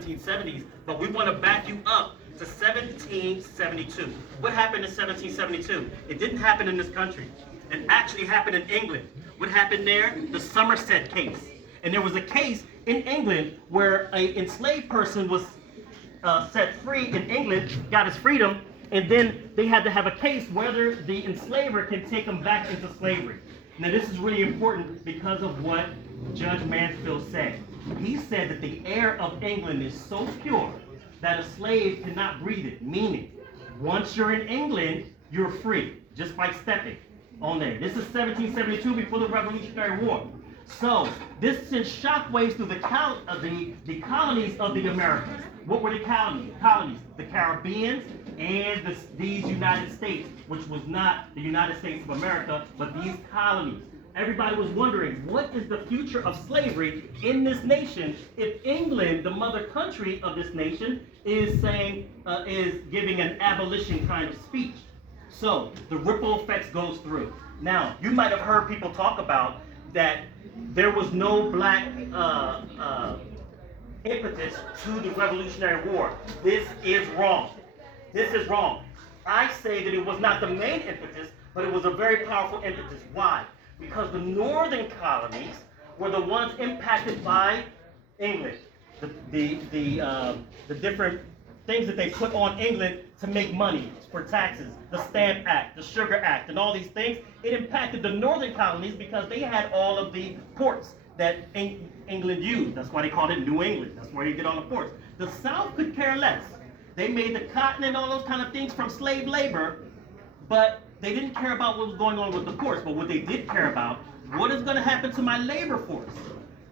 1770s, but we want to back you up to 1772. What happened in 1772? It didn't happen in this country. It actually happened in England. What happened there? The Somerset case. And there was a case in England where an enslaved person was set free in England, got his freedom, and then they had to have a case whether the enslaver can take him back into slavery. Now this is really important because of what Judge Mansfield said. He said that the air of England is so pure that a slave cannot breathe it, meaning once you're in England, you're free, just by stepping on there. This is 1772, before the Revolutionary War. So this sent shockwaves through the colonies of the Americas. What were the colonies? The Caribbeans and these United States, which was not the United States of America, but these colonies. Everybody was wondering, what is the future of slavery in this nation if England, the mother country of this nation, is giving an abolition kind of speech? So the ripple effects goes through. Now, you might have heard people talk about that there was no black impetus to the Revolutionary War. This is wrong. This is wrong. I say that it was not the main impetus, but it was a very powerful impetus. Why? Because the northern colonies were the ones impacted by England. The different things that they put on England to make money for taxes, the Stamp Act, the Sugar Act, and all these things, it impacted the northern colonies because they had all of the ports that England used. That's why they called it New England. That's where they did all the ports. The South could care less. They made the cotton and all those kind of things from slave labor, but they didn't care about what was going on with the ports. But what they did care about, what is going to happen to my labor force?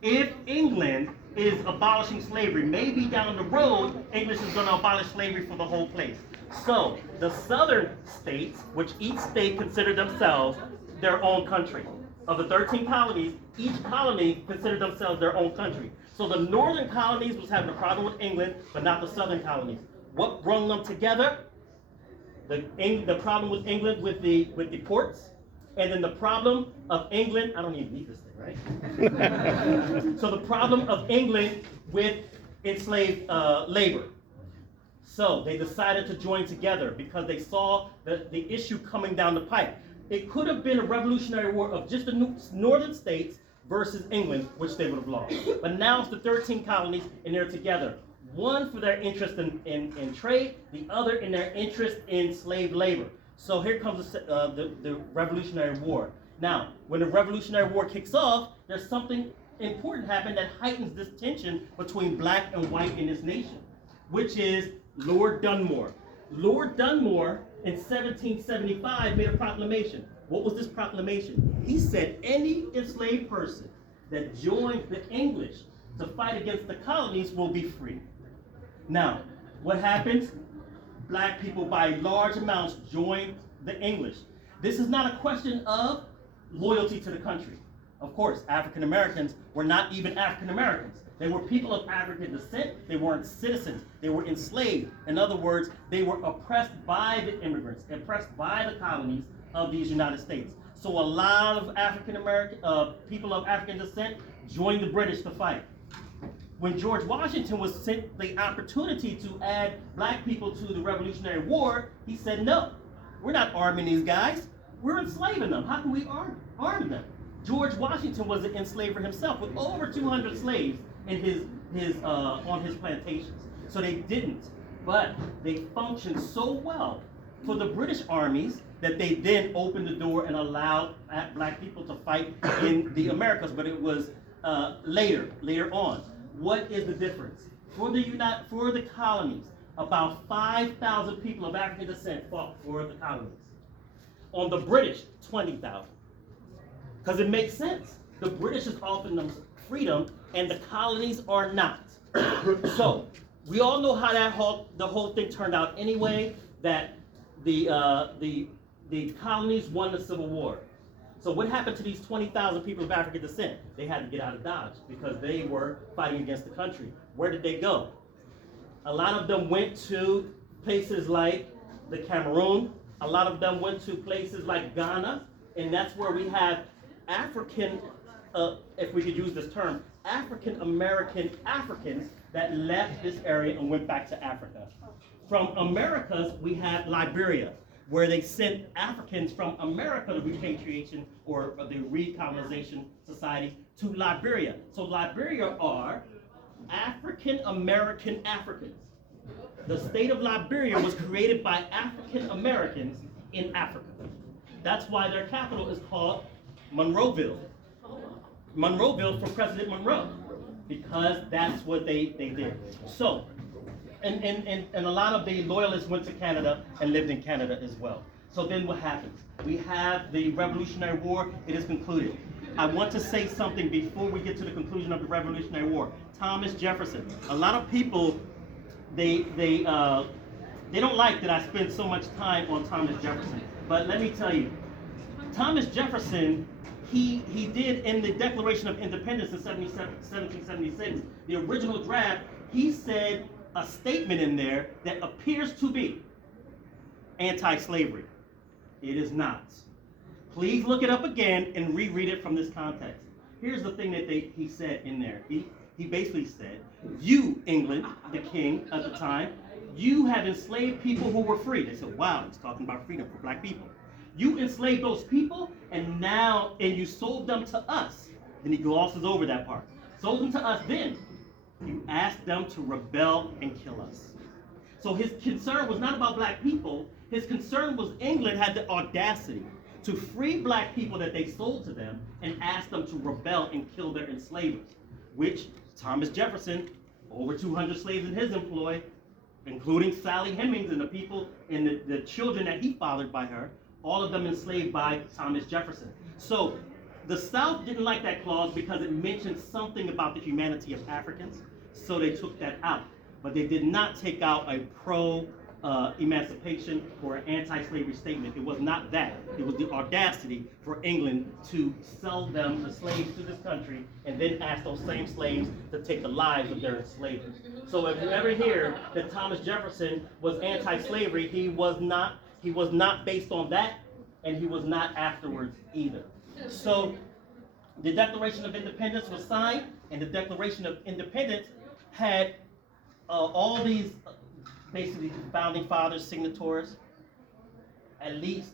If England is abolishing slavery, maybe down the road, English is going to abolish slavery for the whole place. So the southern states, which each state considered themselves their own country. Of the 13 colonies, each colony considered themselves their own country. So the northern colonies was having a problem with England, but not the southern colonies. What brought them together? The problem with England with the ports, and then the problem of England, I don't even need this thing, right? So the problem of England with enslaved labor. So they decided to join together because they saw the issue coming down the pipe. It could have been a Revolutionary War of just the northern states versus England, which they would have lost. But now it's the 13 colonies, and they're together. One for their interest in trade, the other in their interest in slave labor. So here comes the Revolutionary War. Now, when the Revolutionary War kicks off, there's something important happened that heightens this tension between black and white in this nation, which is Lord Dunmore. Lord Dunmore in 1775 made a proclamation. What was this proclamation? He said any enslaved person that joins the English to fight against the colonies will be free. Now, what happens? Black people by large amounts join the English. This is not a question of loyalty to the country. Of course, African Americans were not even African Americans. They were people of African descent. They weren't citizens. They were enslaved. In other words, they were oppressed by the immigrants, oppressed by the colonies of these United States. So a lot of African American people of African descent joined the British to fight. When George Washington was sent the opportunity to add black people to the Revolutionary War, he said, no, we're not arming these guys. We're enslaving them. How can we arm them? George Washington was an enslaver himself with over 200 slaves in on his plantations. So they didn't, but they functioned so well for the British armies that they then opened the door and allowed black people to fight in the Americas, but it was later on. What is the difference? For the colonies, about 5,000 people of African descent fought for the colonies. On the British, 20,000. Because it makes sense. The British is offering them freedom, and the colonies are not. So we all know how the whole thing turned out anyway. That the colonies won the Civil War. So what happened to these 20,000 people of African descent? They had to get out of Dodge because they were fighting against the country. Where did they go? A lot of them went to places like the Cameroon. A lot of them went to places like Ghana, and that's where we have African, if we could use this term, African American Africans that left this area and went back to Africa. From Americas, we have Liberia, where they sent Africans from America, the repatriation or the recolonization society, to Liberia. So Liberia are African American Africans. The state of Liberia was created by African Americans in Africa. That's why their capital is called Monroeville. Monroeville for President Monroe, because that's what they did. So, and a lot of the loyalists went to Canada and lived in Canada as well. So then what happens? We have the Revolutionary War. It is concluded. I want to say something before we get to the conclusion of the Revolutionary War. Thomas Jefferson. A lot of people, they don't like that I spend so much time on Thomas Jefferson. But let me tell you, Thomas Jefferson, he did in the Declaration of Independence in 1776, the original draft, he said a statement in there that appears to be anti-slavery. It is not. Please look it up again and reread it from this context. Here's the thing that he said in there. He basically said, you, England, the king at the time, you have enslaved people who were free. They said, wow, he's talking about freedom for black people. You enslaved those people, and you sold them to us. Then he glosses over that part. Sold them to us then. You asked them to rebel and kill us. So his concern was not about black people. His concern was England had the audacity to free black people that they sold to them and ask them to rebel and kill their enslavers, which Thomas Jefferson, over 200 slaves in his employ, including Sally Hemings and the people and the children that he fathered by her, all of them enslaved by Thomas Jefferson. So the South didn't like that clause because it mentioned something about the humanity of Africans, so they took that out. But they did not take out a pro-emancipation or an anti-slavery statement. It was not that. It was the audacity for England to sell them, the slaves, to this country, and then ask those same slaves to take the lives of their enslavers. So if you ever hear that Thomas Jefferson was anti-slavery, he was not based on that, and he was not afterwards either. So the Declaration of Independence was signed, and the Declaration of Independence had all these basically founding fathers, signatories. At least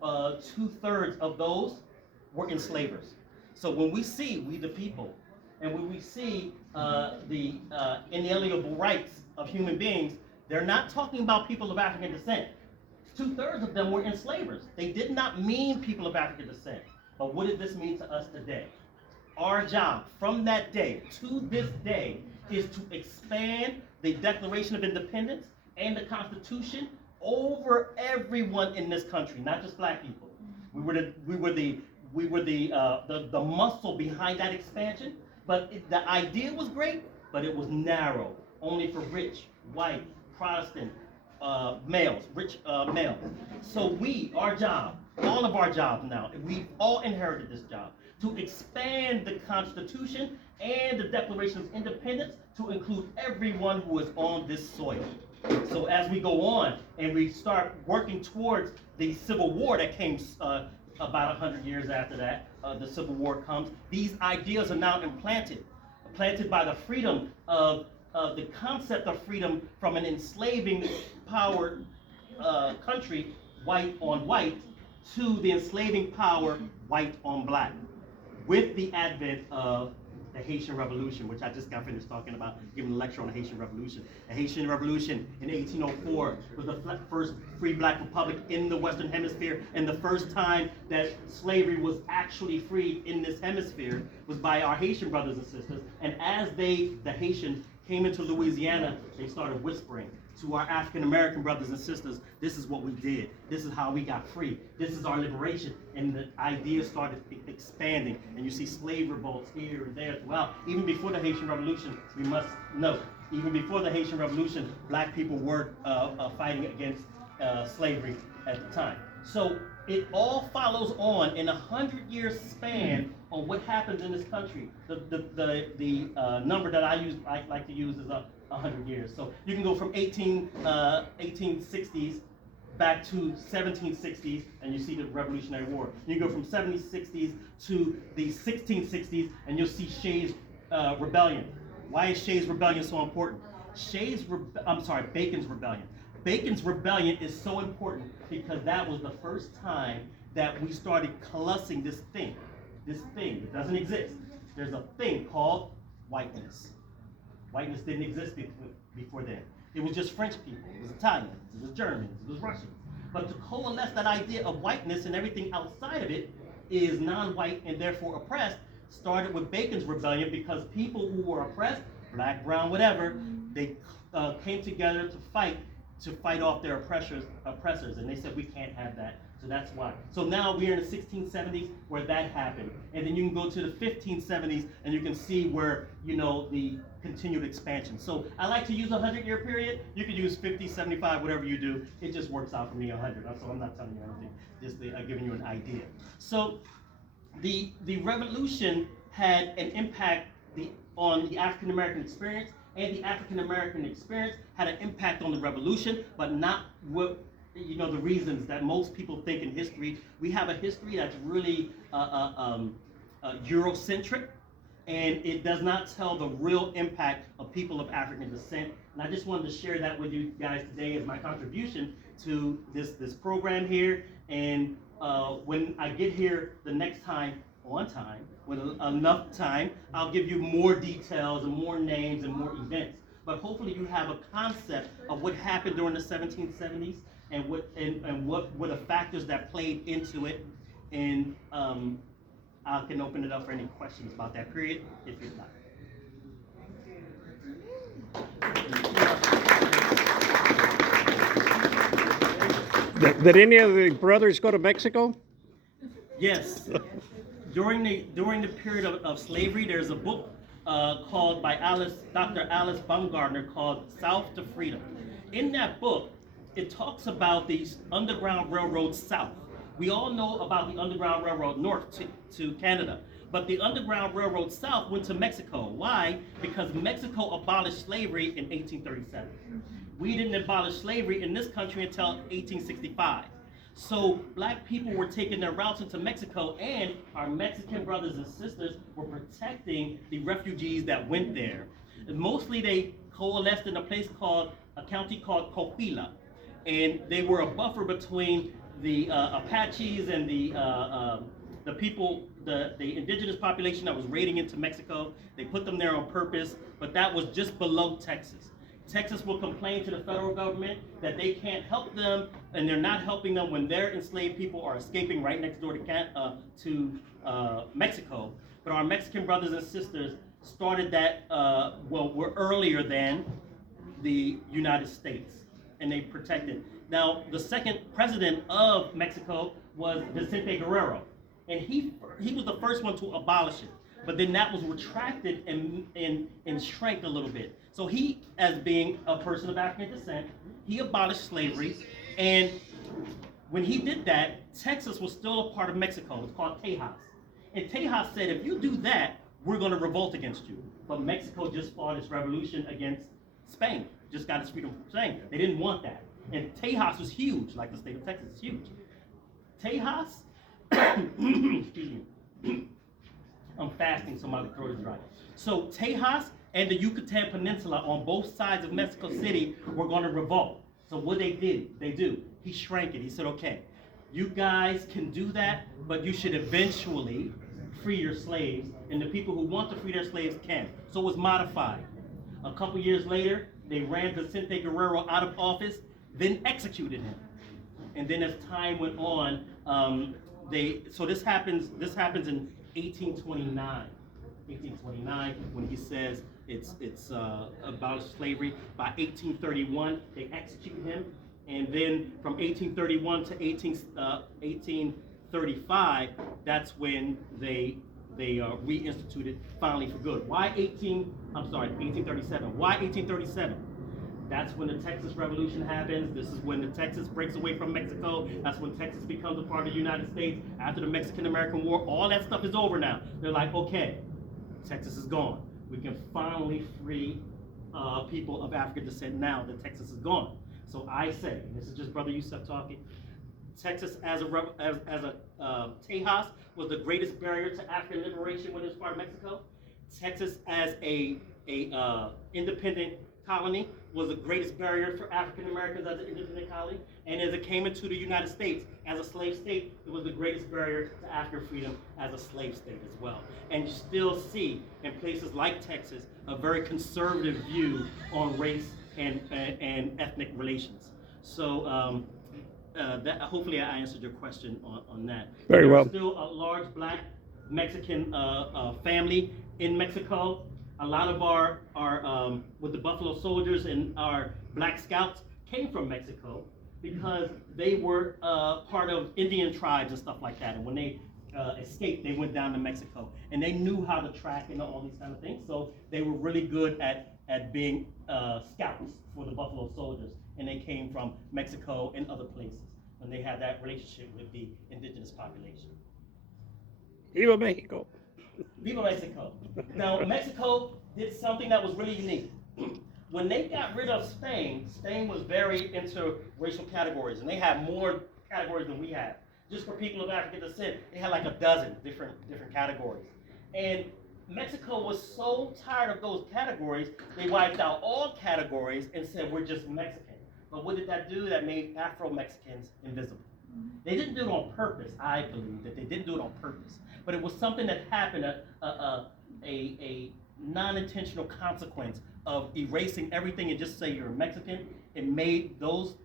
2/3 of those were enslavers. So when we the people, and when we see the inalienable rights of human beings, they're not talking about people of African descent. 2/3 of them were enslavers. They did not mean people of African descent. But what does this mean to us today? Our job from that day to this day is to expand the Declaration of Independence and the Constitution over everyone in this country, not just black people. We were the muscle behind that expansion, but the idea was great, but it was narrow, only for rich, white, Protestant males, rich males. So our job, all of our jobs now, we've all inherited this job, to expand the Constitution and the Declaration of Independence to include everyone who is on this soil. So as we go on and we start working towards the Civil War that came about 100 years after that, the Civil War comes, these ideas are now planted by the freedom of the concept of freedom from an enslaving power country, white on white, to the enslaving power, white on black, with the advent of the Haitian Revolution, which I just got finished talking about, giving a lecture on the Haitian Revolution. The Haitian Revolution in 1804 was the first free black republic in the Western Hemisphere, and the first time that slavery was actually free in this hemisphere was by our Haitian brothers and sisters. And as the Haitians came into Louisiana, they started whispering to our African American brothers and sisters, this is what we did. This is how we got free. This is our liberation. And the ideas started expanding. And you see slave revolts here and there throughout. Even before the Haitian Revolution, we must note, even before the Haitian Revolution, black people were fighting against slavery at the time. So it all follows on in 100-year span on what happens in this country. The number that I like to use is 100 years. So you can go from 1860s back to 1760s, and you see the Revolutionary War. You can go from 1760s to the 1660s, and you'll see Shays' Rebellion. Why is Shays' Rebellion so important? Bacon's Rebellion. Bacon's Rebellion is so important because that was the first time that we started cussing this thing that doesn't exist. There's a thing called whiteness. Whiteness didn't exist before then. It was just French people, it was Italians, it was Germans, it was Russians. But to coalesce that idea of whiteness and everything outside of it is non-white and therefore oppressed started with Bacon's Rebellion because people who were oppressed, black, brown, whatever, they came together to fight off their oppressors, and they said we can't have that. So that's why. So now we're in the 1670s where that happened, and then you can go to the 1570s and you can see where the continued expansion. So I like to use a 100-year period. You could use 50, 75, whatever you do. It just works out for me 100. So I'm not telling you anything. Just giving you an idea. So the revolution had an impact on the African American experience, and the African American experience had an impact on the revolution, but not what the reasons that most people think in history. We have a history that's really Eurocentric, and it does not tell the real impact of people of African descent. And I just wanted to share that with you guys today as my contribution to this program here. And when I get here the next time, on time, with enough time, I'll give you more details and more names and more events. But hopefully you have a concept of what happened during the 1770s and what were the factors that played into it. And I can open it up for any questions about that period if you'd like. Did any of the brothers go to Mexico? Yes. During the period of slavery, there's a book called by Dr. Alice Baumgartner called South to Freedom. In that book, it talks about these underground railroads south. We all know about the Underground Railroad north to Canada, but the Underground Railroad south went to Mexico. Why? Because Mexico abolished slavery in 1837. We didn't abolish slavery in this country until 1865. So black people were taking their routes into Mexico, and our Mexican brothers and sisters were protecting the refugees that went there. And mostly they coalesced in a county called Coahuila, and they were a buffer between the Apaches and the people, the indigenous population that was raiding into Mexico. They put them there on purpose, but that was just below Texas. Texas will complain to the federal government that they can't help them, and they're not helping them when their enslaved people are escaping right next door to Mexico. But our Mexican brothers and sisters started that, were earlier than the United States, and they protected. Now, the second president of Mexico was Vicente Guerrero, and he was the first one to abolish it. But then that was retracted and shrank a little bit. So he, as being a person of African descent, he abolished slavery. And when he did that, Texas was still a part of Mexico. It's called Tejas. And Tejas said, if you do that, we're going to revolt against you. But Mexico just fought its revolution against Spain, just got its freedom from Spain. They didn't want that. And Tejas was huge, like the state of Texas is huge. Tejas, excuse me. I'm fasting, so my throat is dry. So Tejas and the Yucatan Peninsula on both sides of Mexico City were going to revolt. So what they do, he shrank it. He said, okay, you guys can do that, but you should eventually free your slaves, and the people who want to free their slaves can. So it was modified. A couple years later, they ran Vicente Guerrero out of office, then executed him. And then as time went on, this happens in 1829. 1829, when he says it's abolish slavery. By 1831, they execute him, and then from 1831 to 1835, that's when they reinstituted finally for good. Why 1837? Why 1837? That's when the Texas Revolution happens. This is when the Texas breaks away from Mexico. That's when Texas becomes a part of the United States. After the Mexican-American War, all that stuff is over now. They're like, okay, Texas is gone. We can finally free people of African descent now that Texas is gone. So I say, and this is just Brother YUSEF talking, Texas as a Tejas was the greatest barrier to African liberation when it was part of Mexico. Texas as a independent colony, was the greatest barrier for African Americans as an independent colony. And as it came into the United States as a slave state, it was the greatest barrier to African freedom as a slave state as well. And you still see in places like Texas a very conservative view on race and ethnic relations. So that hopefully I answered your question on that. Very well. There's still a large black Mexican family in Mexico. A lot of our with the Buffalo Soldiers and our Black Scouts came from Mexico because they were part of Indian tribes and stuff like that. And when they escaped, they went down to Mexico, and they knew how to track and all these kind of things. So they were really good at being scouts for the Buffalo Soldiers, and they came from Mexico and other places when they had that relationship with the indigenous population. Viva Mexico. Viva Mexico. Now, Mexico did something that was really unique. When they got rid of Spain, Spain was very into racial categories, and they had more categories than we have. Just for people of African descent, they had like a dozen different categories. And Mexico was so tired of those categories, they wiped out all categories and said, we're just Mexican. But what did that do? That made Afro-Mexicans invisible. They didn't do it on purpose, I believe, that they didn't do it on purpose. But it was something that happened, a non-intentional consequence of erasing everything and just say you're Mexican. It made those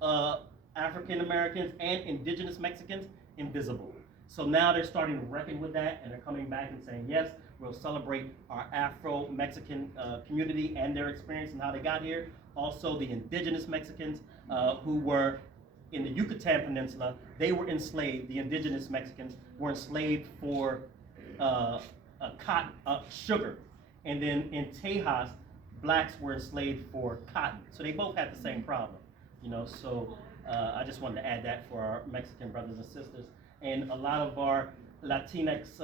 African Americans and indigenous Mexicans invisible. So now they're starting to reckon with that, and they're coming back and saying, yes, we'll celebrate our Afro-Mexican community and their experience and how they got here. Also the indigenous Mexicans who were in the Yucatan Peninsula, they were enslaved. The indigenous Mexicans were enslaved for sugar. And then in Tejas, blacks were enslaved for cotton. So they both had the same problem, you know. So I just wanted to add that for our Mexican brothers and sisters. And a lot of our Latinx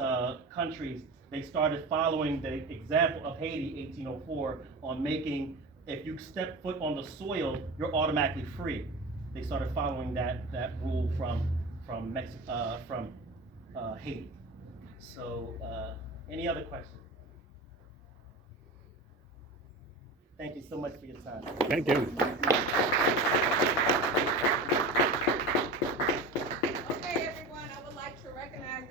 countries, they started following the example of Haiti, 1804, on making, if you step foot on the soil, you're automatically free. They started following that rule from Haiti. So, any other questions? Thank you so much for your time. Thank you.